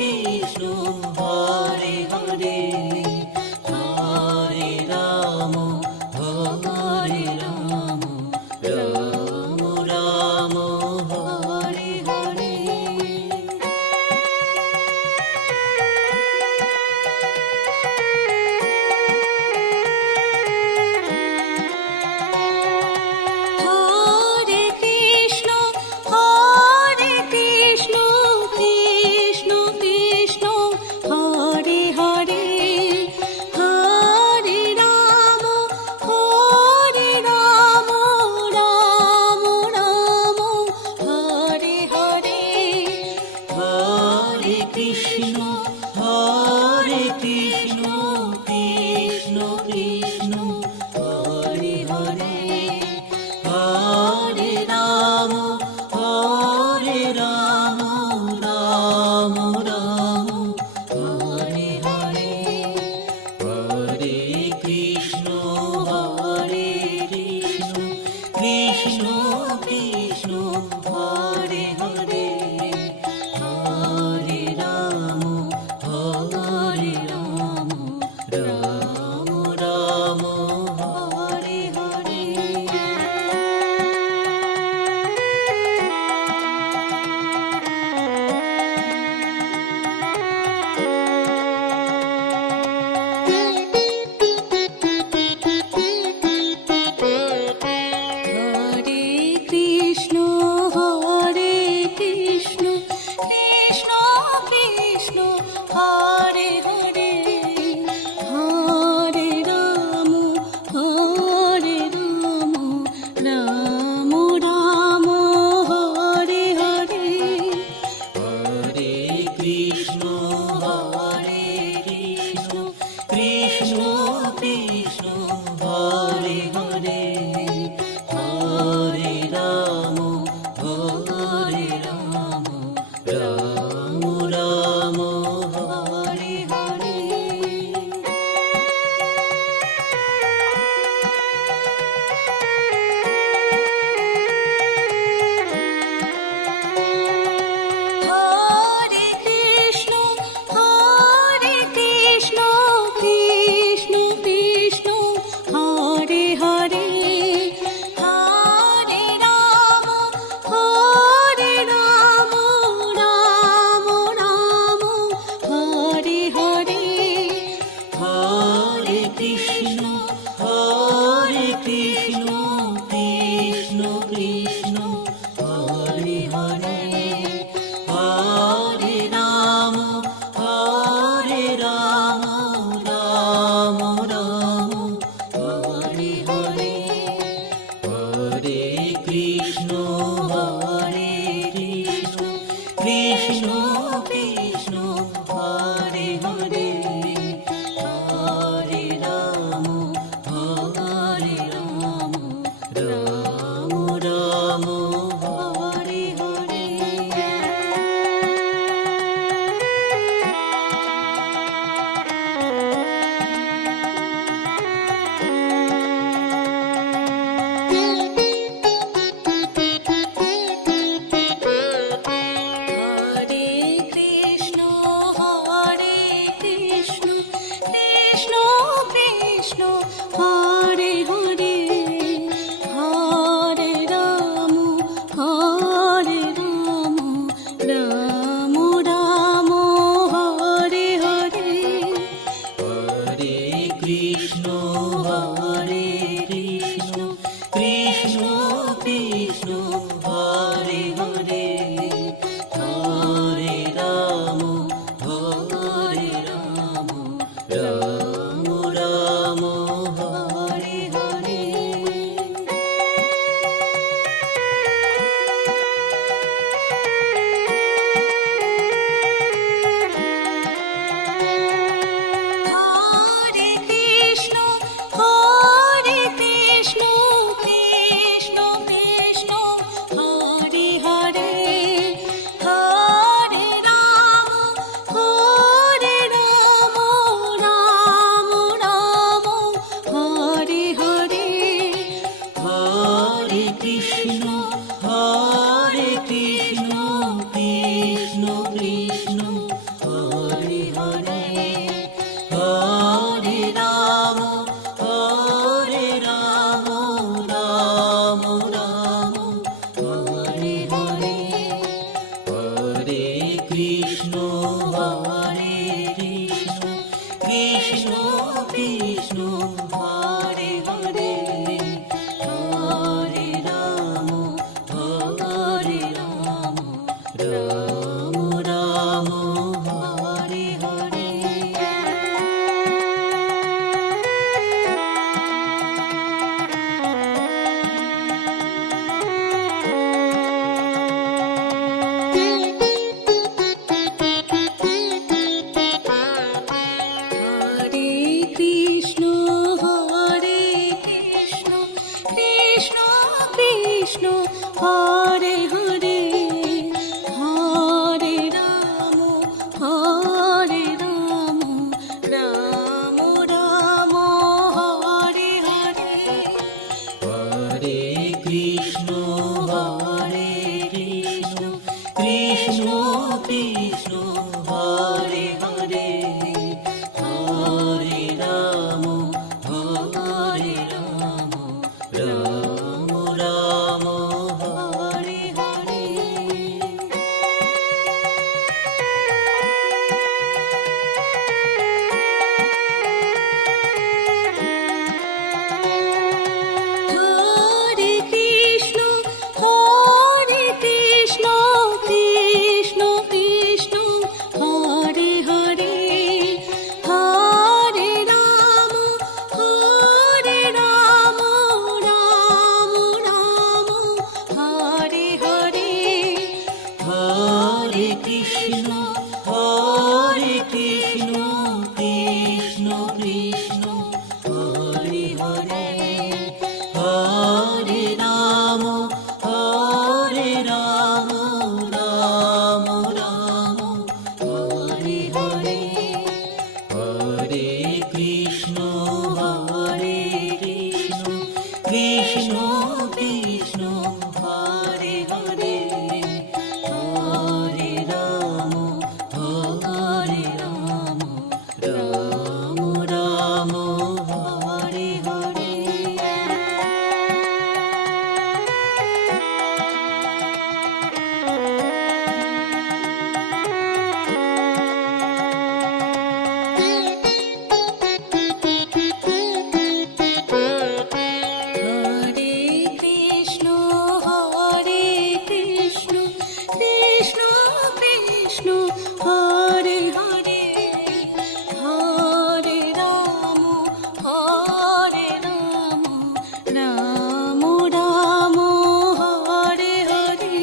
Krishna Hare Hare Hare Ram Hare Ram Ram Ram Hare Hare. Hare Krishna Krishna Krishna Hare Hare Hare Ram Ram Ram Hare Hare. Hare Krishna Krishna Krishna Hare Hare Hare Ram Ram Ram Hare Hare. Hare Krishna Krishna Krishna Hare Hare Hare Ram Ram Ram Hare Hare. Hare Krishna Krishna Krishna Hare Hare Hare Ram Ram Ram Hare Hare. Hare Krishna Krishna Krishna Hare Hare Hare Ram Ram Ram Hare Hare. Hare Krishna Krishna Krishna Hare Hare Hare Ram Ram Krishna Hare Hare Hare Ram Ram Ram Hare Hare Hare Krishna Krishna Krishna Hare Hare Hare Ram Ram Ram Hare Hare Hare Krishna Krishna Krishna Hare Hare Hare Ram Ram Ram Hare Hare Hare Krishna Krishna Krishna Hare Hare Hare Ram Ram Ram Hare Hare Hare Krishna Krishna Krishna Hare Hare Hare Ram Ram Ram Hare Hare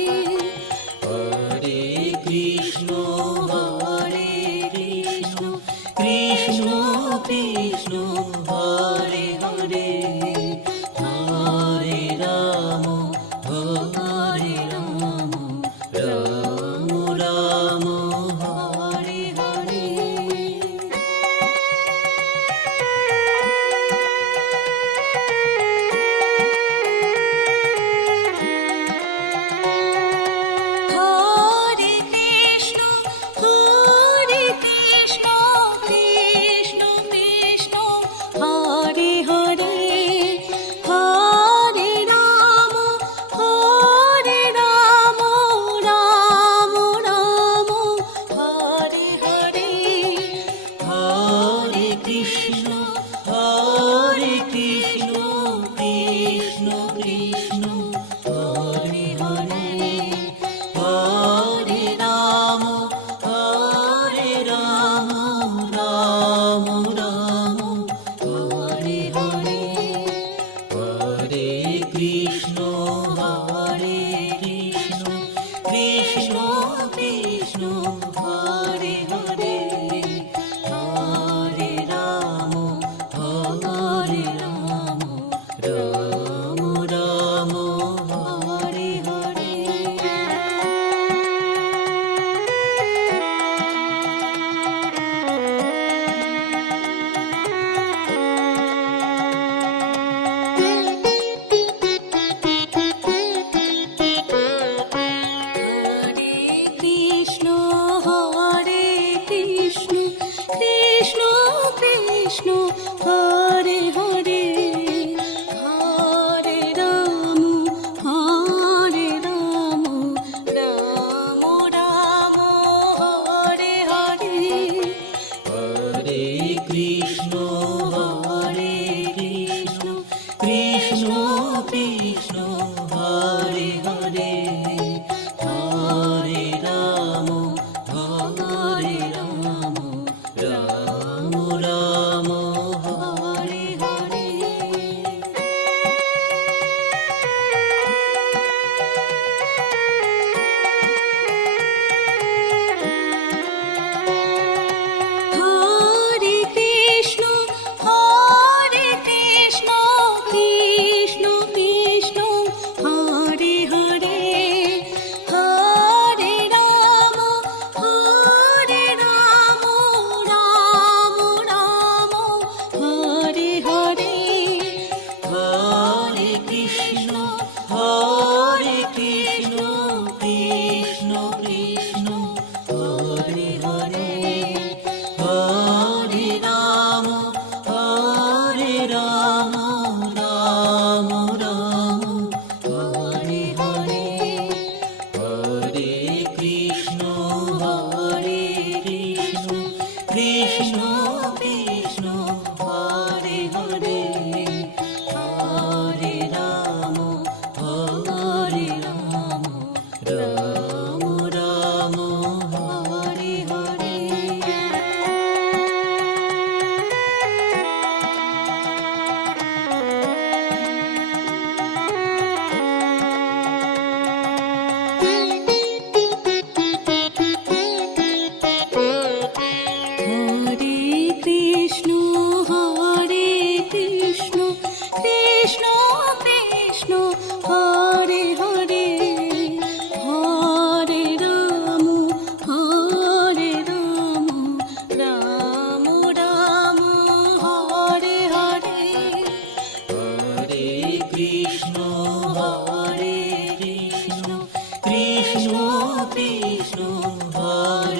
Hare Krishna Krishna Krishna Hare Hare Hare Ram Ram Ram Hare Hare Hare Krishna Krishna Krishna Hare Hare Hare Ram Ram Ram Hare Hare Hare Krishna Krishna Krishna Hare Hare Hare Ram Ram Ram Hare Hare Hare Krishna Krishna Krishna Hare Hare Hare Ram Ram Ram Hare Hare Hare Krishna Krishna Krishna Hare Hare Hare Ram Ram Ram Hare Hare Hare Krishna Krishna Krishna Hare Hare Hare Ram Ram Ram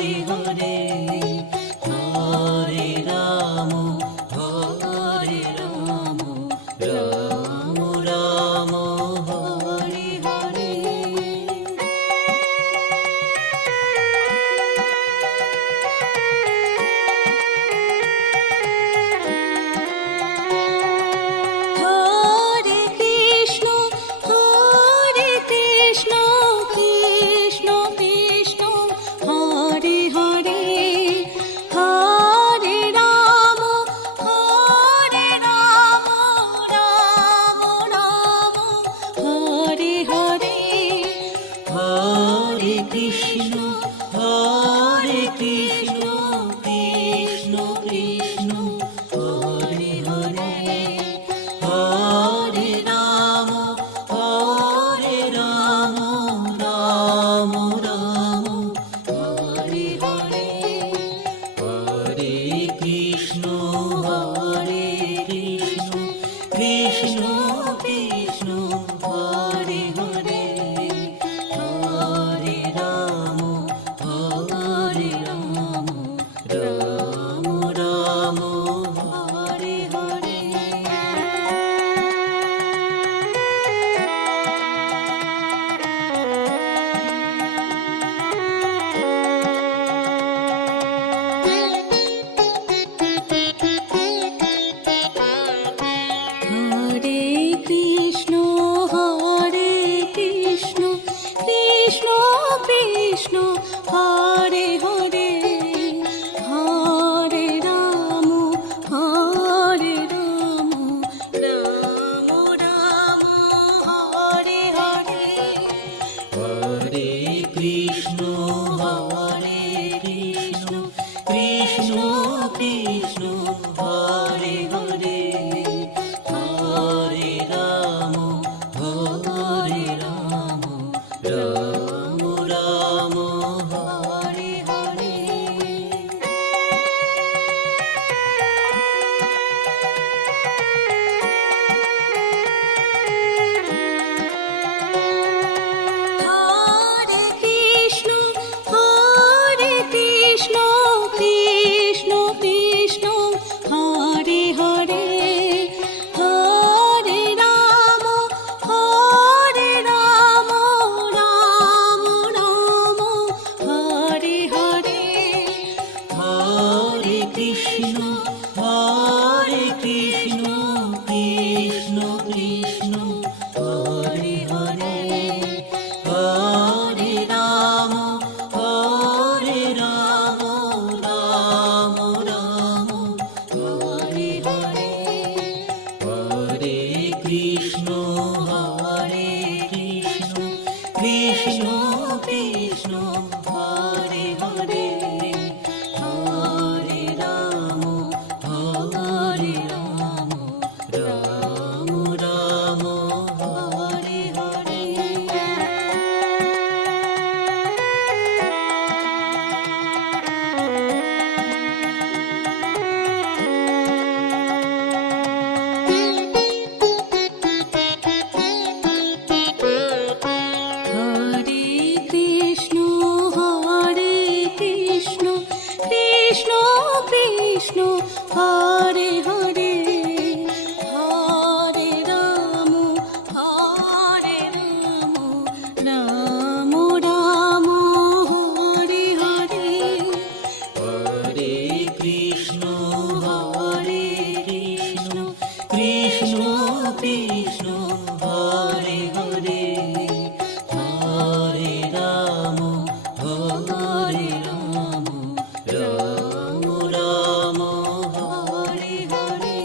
Hare Hare Hare Ram Hare Ram Ram Ram Hare Hare Hare Krishna Krishna Krishna Hare Hare Hare Ram Ram Ram Hare Hare Hare Krishna Krishna Krishna Hare Hare Hare Ram Ram Ram Hare Hare Hare Krishna Krishna Krishna Hare Hare Hare Ram Ram Ram Hare Hare Hare Krishna Krishna Krishna Hare Hare Hare Ram Ram Ram Hare Hare Hare Krishna Krishna Krishna Hare Hare Hare Ram Ram Ram Hare Hare Hare Krishna Krishna Krishna Hare Hare Hare Ram Ram Ram Hare Hare Hare Krishna Krishna Krishna Hare Hare Hare Ram Ram Ram Hare Hare Hare Krishna Krishna Hare Hare Hare Ram Ram Ram Hare Hare Hare Krishna Krishna Krishna Hare Hare Hare Ram Ram Ram Hare Hare Hare Krishna Krishna Hare Hare Hare Ram Ram Ram Hare Hare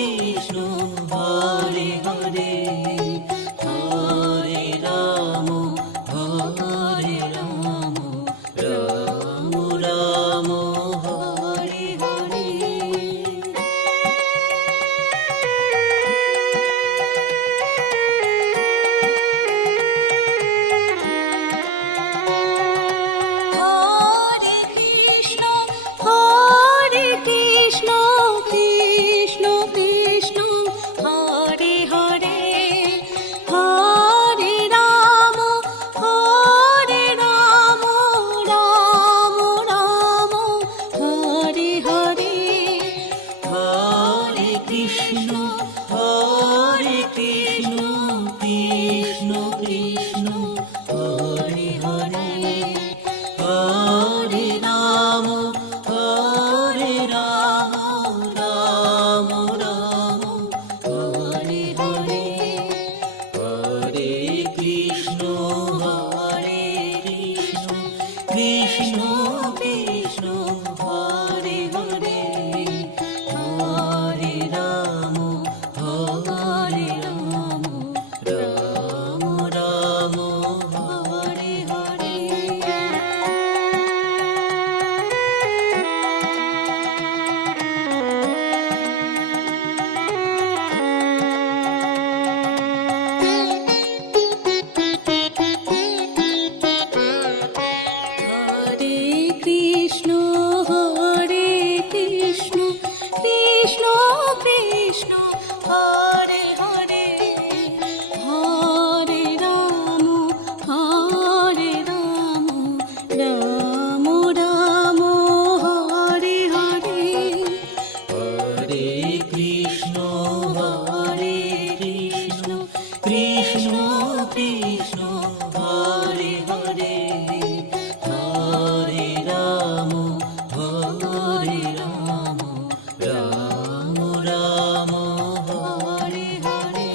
Krishna Hare Hare Hare Ram Ram Ram Hare Hare. Hare Krishna Krishna Krishna Hare Hare Hare Ram Ram Ram Hare Hare. Hare Krishna Krishna Krishna Hare Hare Hare Ram Ram Ram Hare Hare. Hare Krishna Krishna Krishna Hare Hare Hare Ram Ram Ram Hare Hare. Hare Krishna Krishna Krishna Hare Hare Hare Ram Ram Ram Hare Hare. Hare Krishna Krishna Krishna Hare Hare Hare Ram Ram Ram Hare Hare.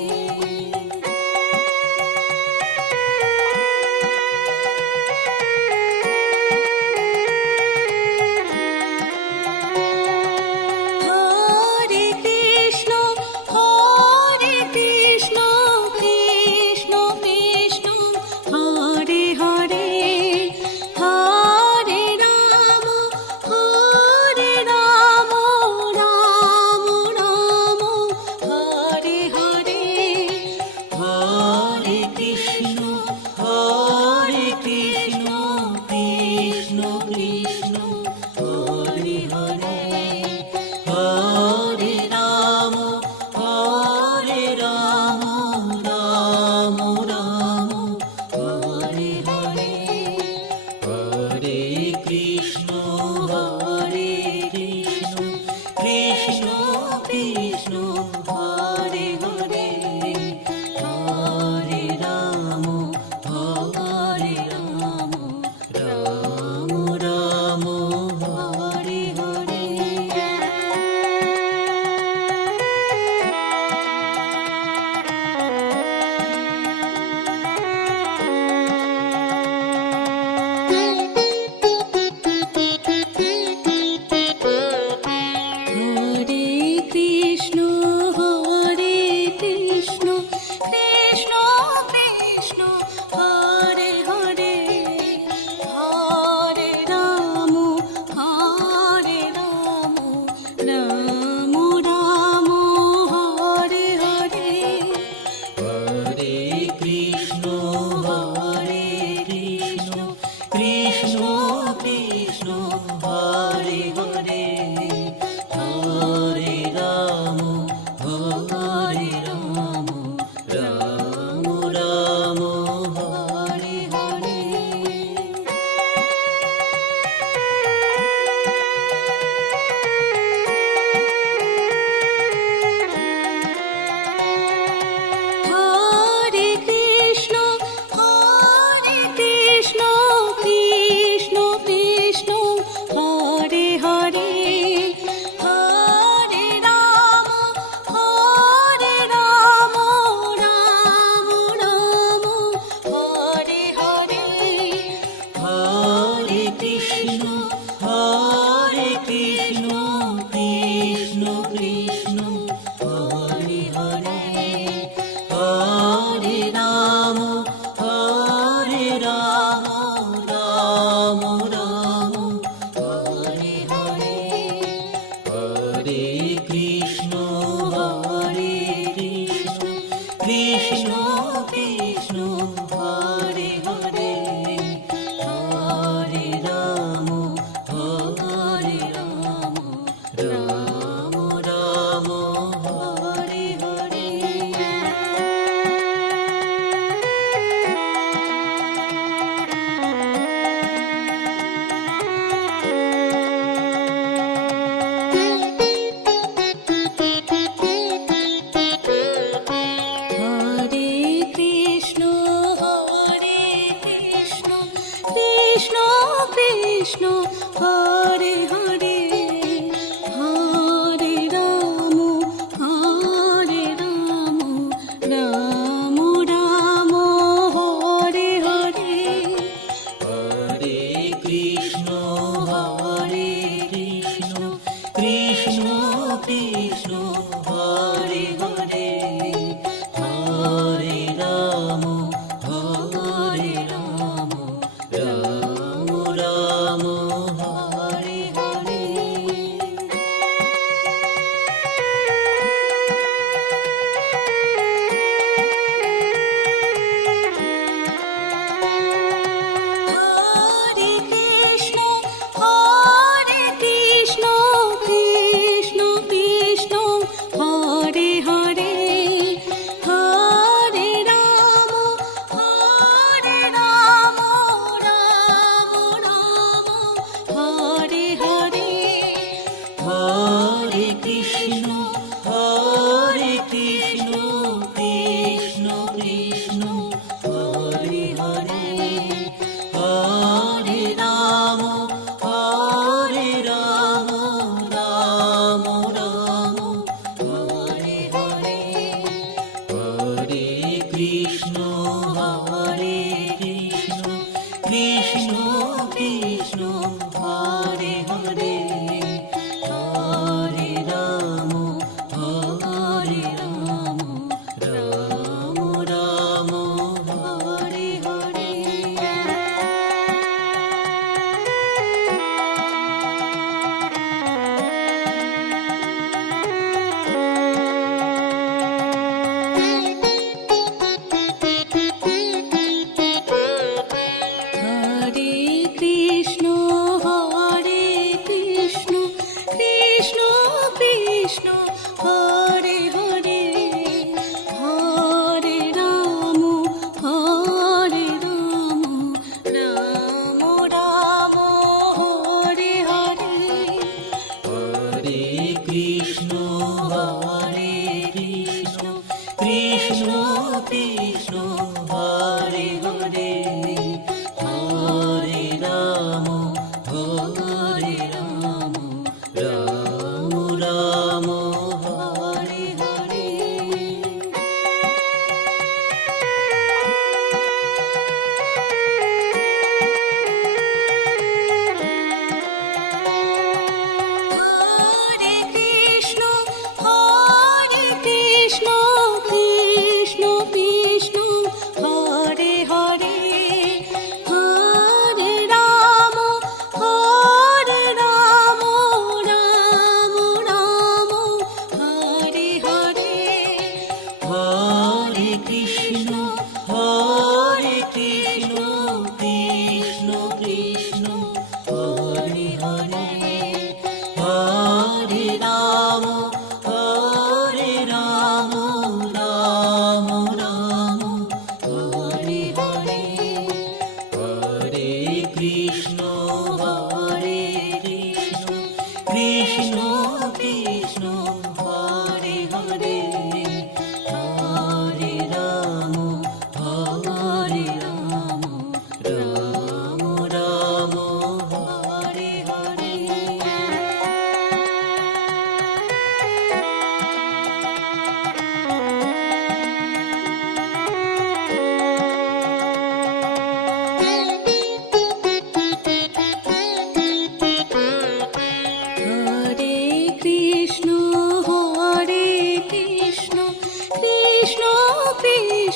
Hare Krishna Krishna Krishna Hare Hare Hare Ram Ram Ram Hare Hare. Hare Krishna Krishna Krishna Hare Hare Hare Ram Ram Hare Hare. Hare Krishna Krishna Krishna Hare Hare Hare Ram Ram Hare Hare. Hare Krishna Krishna Krishna Hare Hare Hare Ram Ram Ram Hare Hare. Hare Krishna Krishna Krishna Hare Hare Hare Ram Ram Ram Hare Hare. Hare Krishna Krishna Krishna Hare Hare Hare Ram Ram Ram Hare Hare. Hare Krishna Krishna Krishna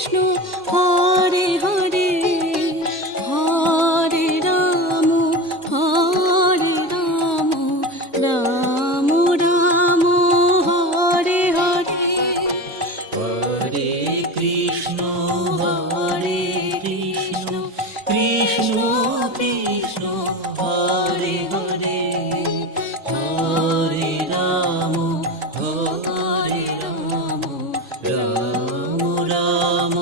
Krishna Hare Hare Hare Ram Ram Ram Hare Hare Hare Krishna Krishna Krishna Hare Hare Hare Ram Ram Ram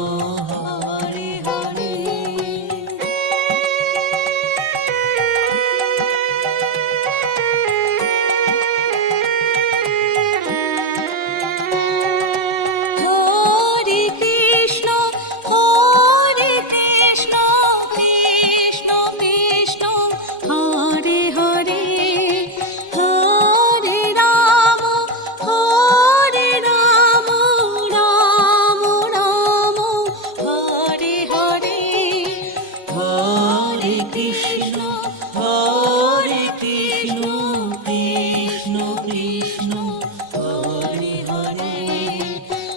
Hare Hare Hare Krishna Krishna Krishna Hare Hare Hare Ram Ram Ram Hare Hare Hare Krishna Krishna Krishna Hare Hare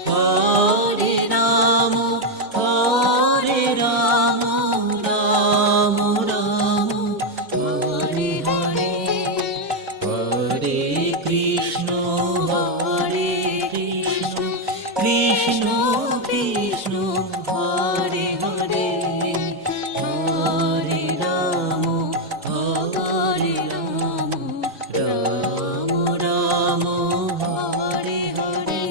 Hare Ram Ram Ram Hare Hare Hare Krishna Krishna Krishna Hare Hare Hare Ram Ram Hare Hare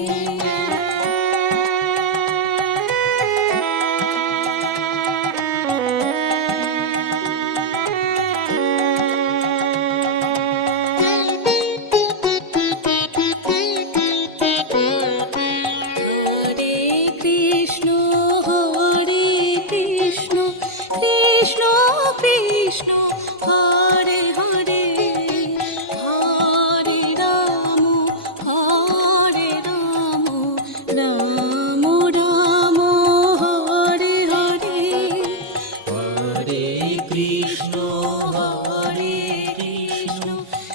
Hare Krishna Krishna Krishna Hare Hare Hare Ram Ram Ram Hare Hare Hare Krishna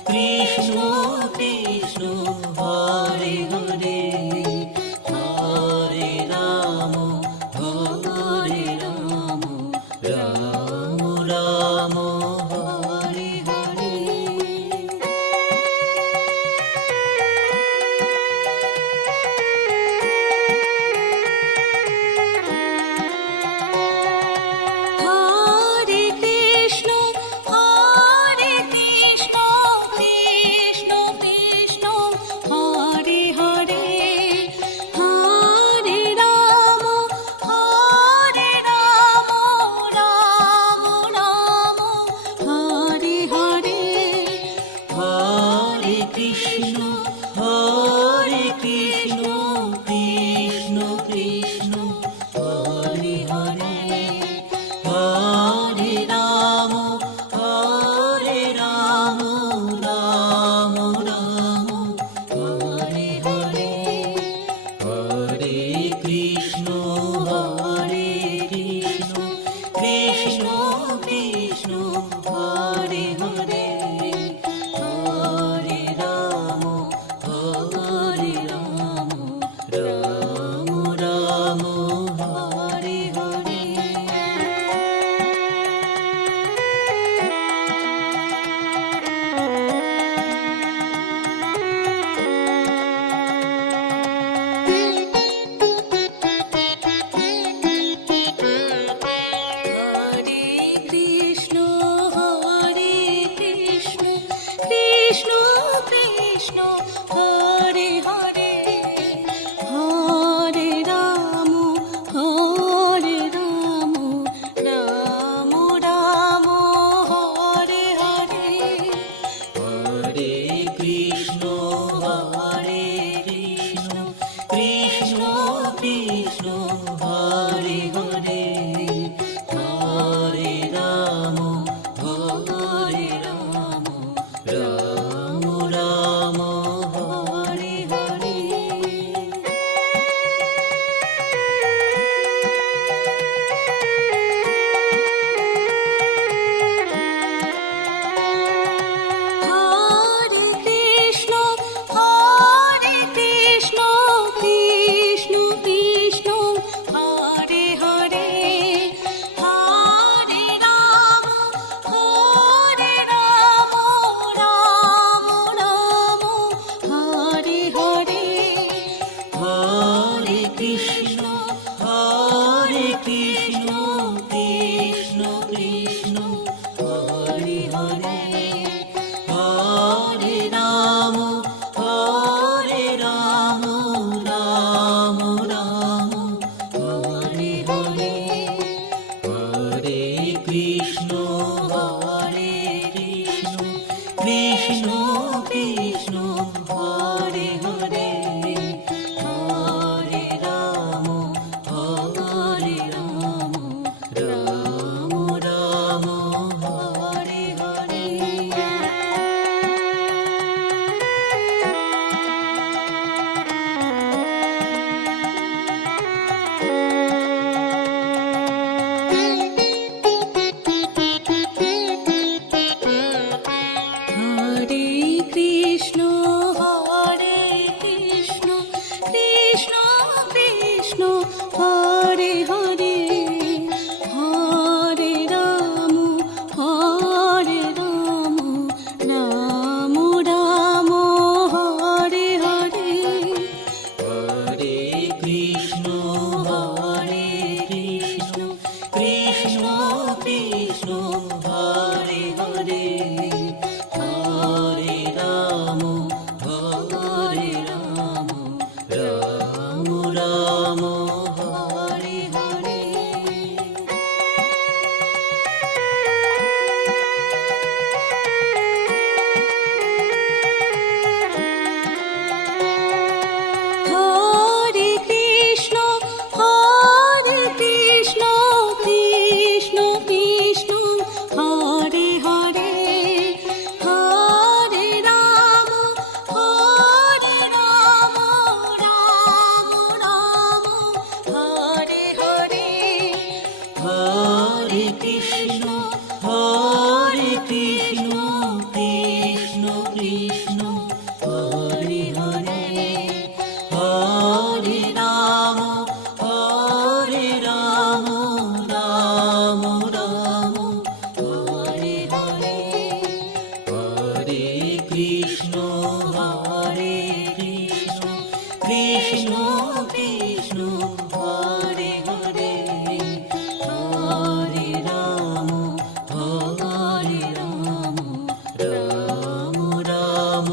Krishna Krishna Hare Hare Hare Ram Ram Hare Hare Hare Krishna Krishna Krishna Hare Hare Hare Ram Ram Hare Hare Hare Krishna Krishna Krishna Hare Hare Hare Ram Ram Ram Hare Hare Hare Krishna Krishna Krishna Hare Hare Hare Ram Ram Hare Hare Hare Krishna Krishna Krishna Hare Hare Hare Ram Ram Ram Hare Hare Hare Krishna Krishna Krishna Hare Hare Hare Ram Ram Hare Hare Hare Krishna Krishna Krishna Hare Hare Krishna Krishna Krishna Hare Hare, Hare Ram Ram Ram Hare Hare, Hare Krishna Krishna Krishna Hare Hare, Hare Ram Ram Ram Hare Hare, Hare Krishna Krishna Krishna Hare Hare, Hare Ram Ram Ram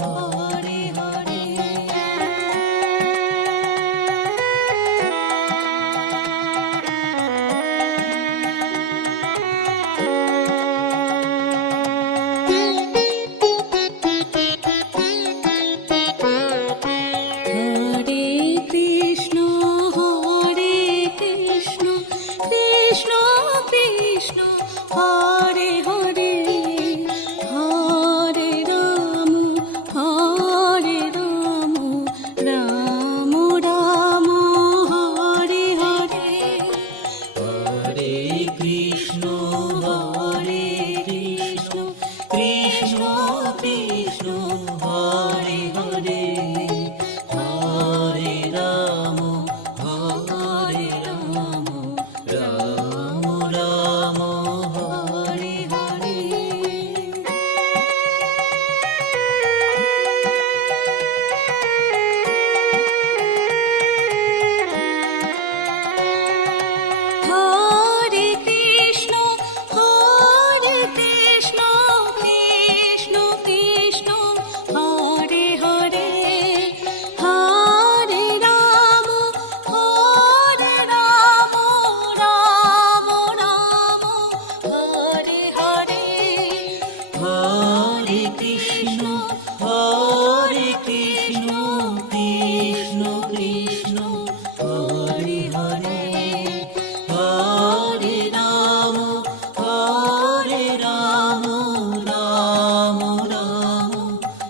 Hare Hare. Hare Krishna Krishna Krishna Hare Hare, Hare Ram Ram Ram Hare Hare, Hare Krishna Krishna Krishna Hare Hare, Hare Ram Ram Ram Hare Hare. Hare Krishna Krishna Krishna Hare Hare, Hare Ram Ram Ram Hare Hare, Hare Krishna Krishna Krishna Hare Hare, Hare Ram Ram Ram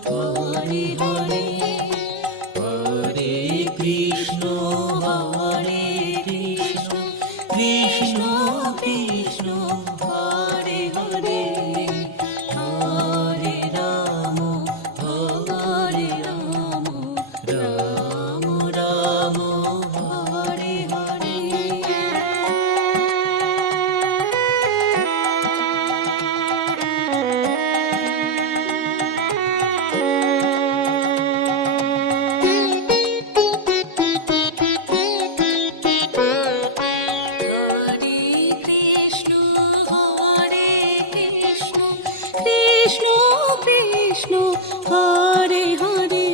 Hare Hare, Hare Krishna Krishna Krishna Hare Hare, Hare Ram Ram Ram Hare Hare. Hare Krishna Krishna Krishna Hare Hare,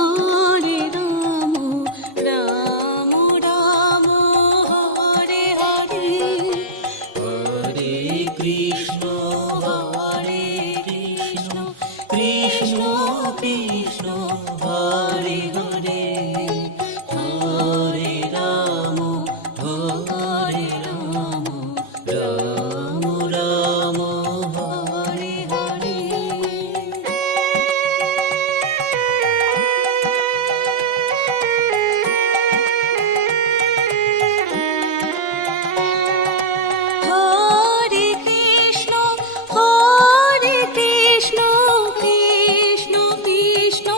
Hare Ram Ram Ram Hare Hare, Hare Krishna Krishna Krishna Hare Hare, Hare Ram Ram Ram Hare Hare. Hare Krishna Krishna Krishna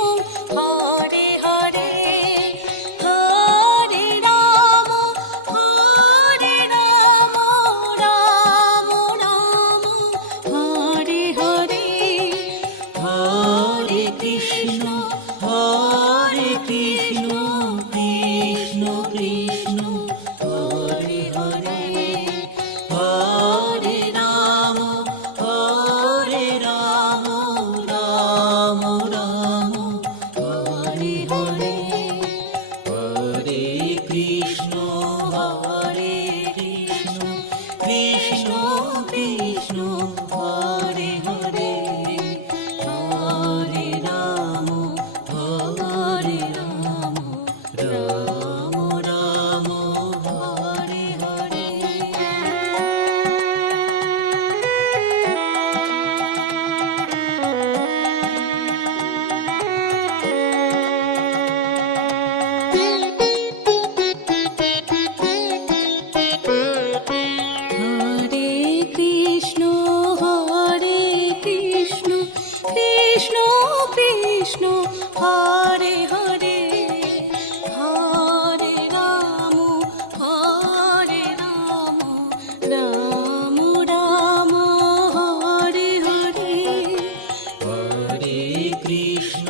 Krishna Hare Hare Hare Ram Ram Ram Hare Hare Hare Krishna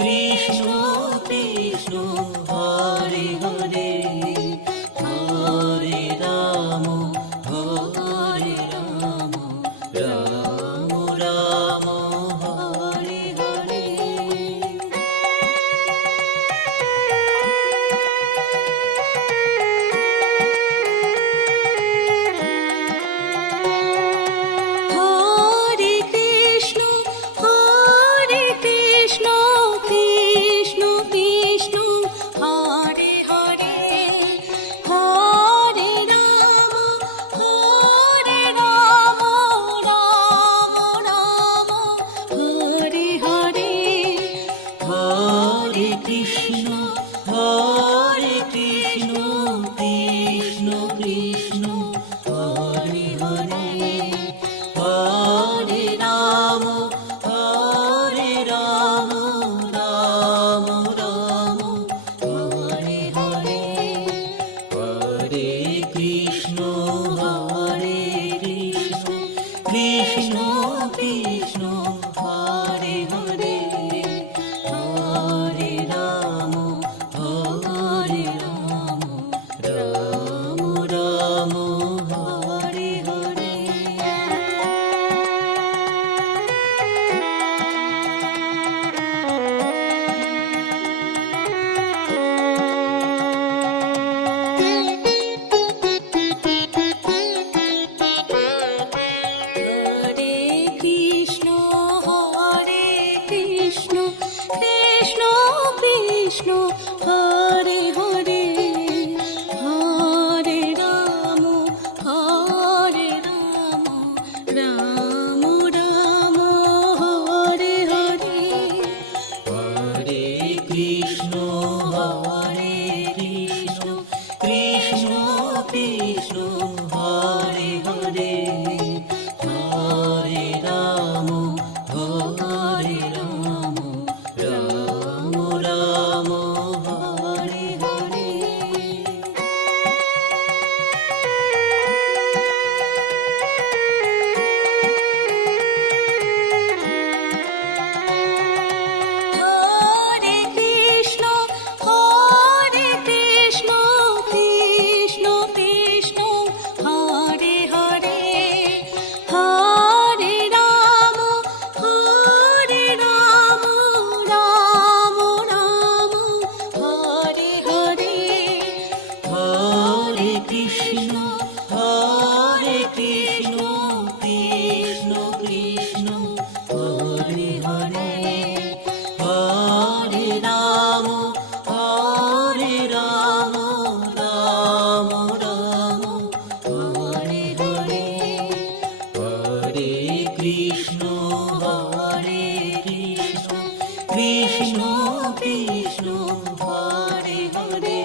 Krishna Krishna Hare Hare Hare Ram Ram Ram Hare Hare Hare Krishna Krishna Krishna Hare Hare Hare Ram Ram Hare Hare Hare Krishna Krishna Krishna Hare Hare Hare Ram Ram Ram Hare Hare Hare Krishna Krishna Krishna Hare Hare Hare Ram Ram Hare Hare Hare Krishna Krishna Krishna Hare Hare Hare Ram Ram Ram Hare Hare Hare Krishna Krishna Krishna Hare Hare Hare Ram Ram Hare Hare Hare Krishna Krishna Krishna Hare Hare Hare Ram Ram Hare Hare Hare Krishna Krishna Krishna Hare Hare Hare Ram Ram Hare Hare Hare Krishna Krishna Krishna Hare Hare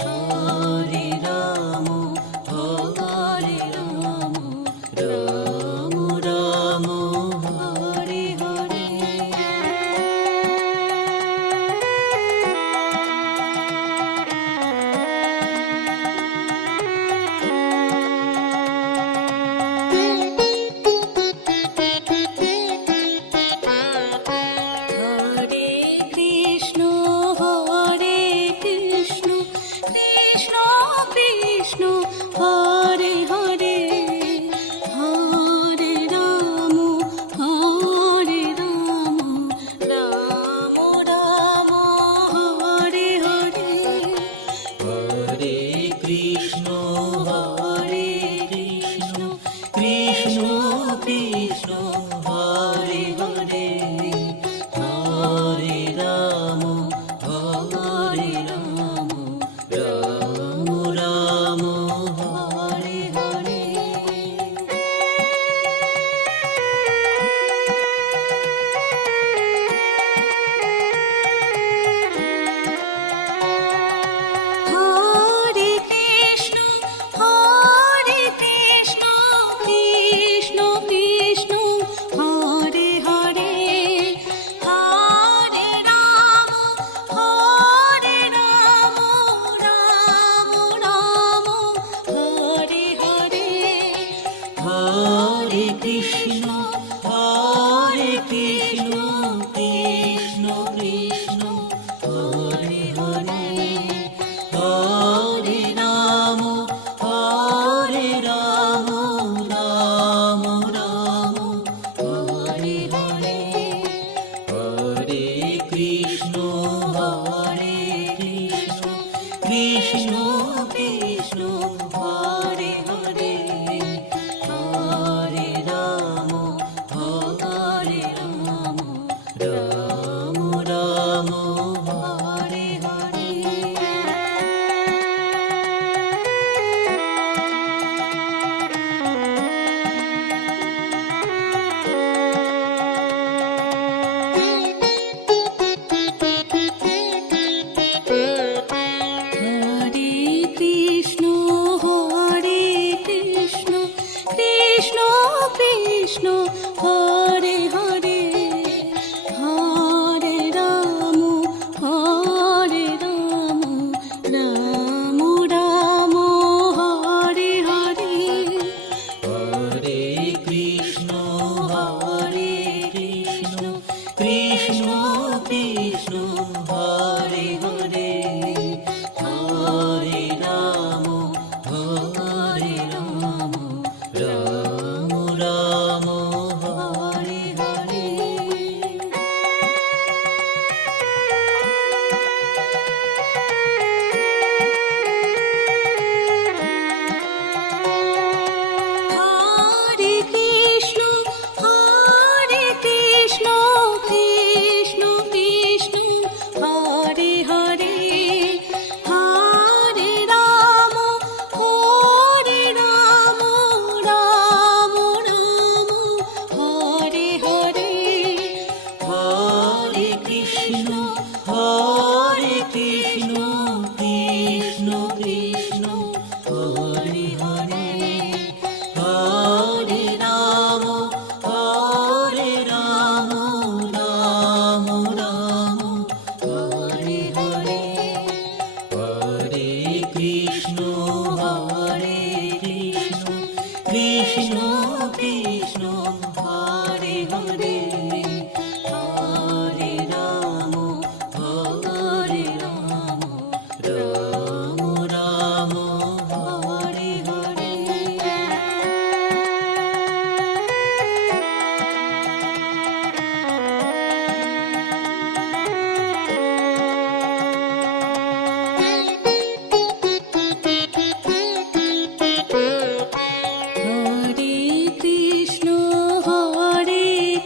Hare Ram Ram Hare Hare Hare Krishna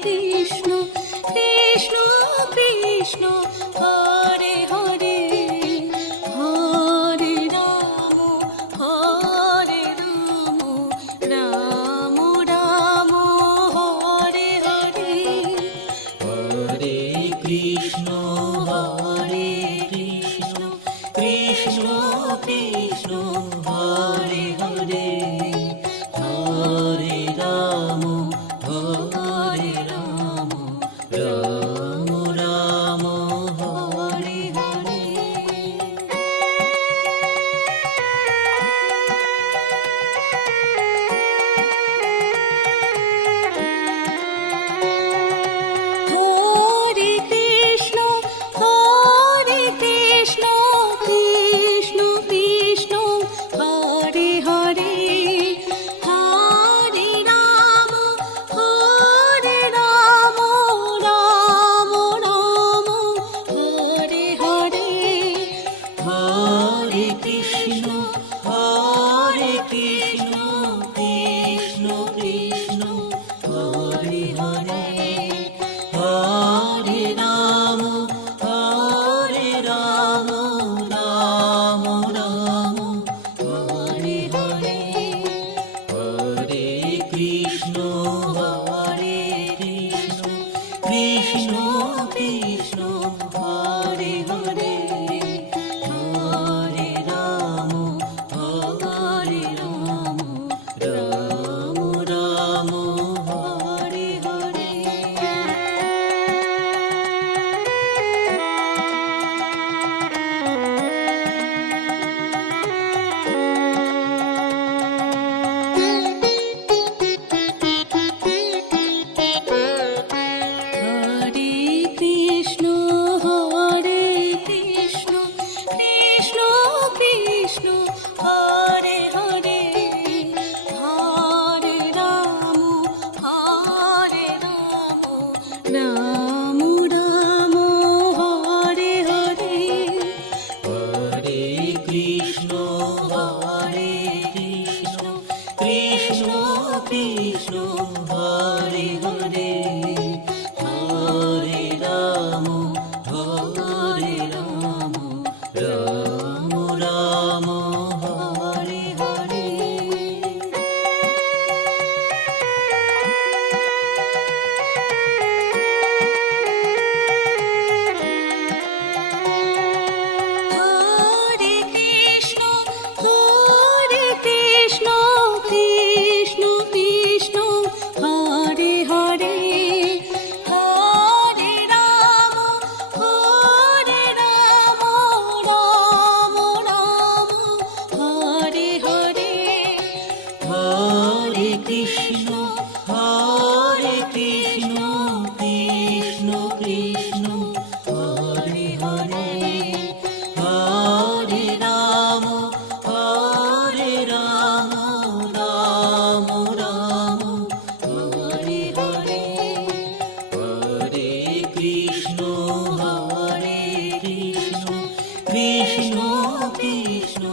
Krishna Krishna Krishna Hare Hare Hare Ram Ram Ram Hare Hare Hare Krishna Krishna Krishna Hare Hare Hare Ram Ram Ram Hare Hare Hare Krishna Krishna Krishna Hare Hare Hare Ram Ram Ram Hare Hare Hare Krishna Krishna Krishna Hare Hare Hare Ram Ram Ram Hare Hare Hare Krishna Krishna Krishna Hare Hare Hare Ram Ram Ram Hare Hare Hare Krishna Krishna Krishna Hare Hare Hare Ram Ram Ram Hare Hare Hare Krishna Krishna Krishna Hare Hare Hare Ram Ram Ram Hare Hare Hare Krishna Krishna Krishna Hare Hare Hare Ram Ram Ram Hare Hare Hare Krishna Krishna Krishna Hare Hare Hare Ram Ram Ram Hare Hare Hare Krishna Krishna Krishna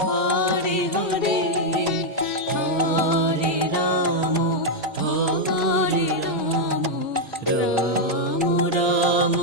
Hare Hare Hare Ram Ram Ram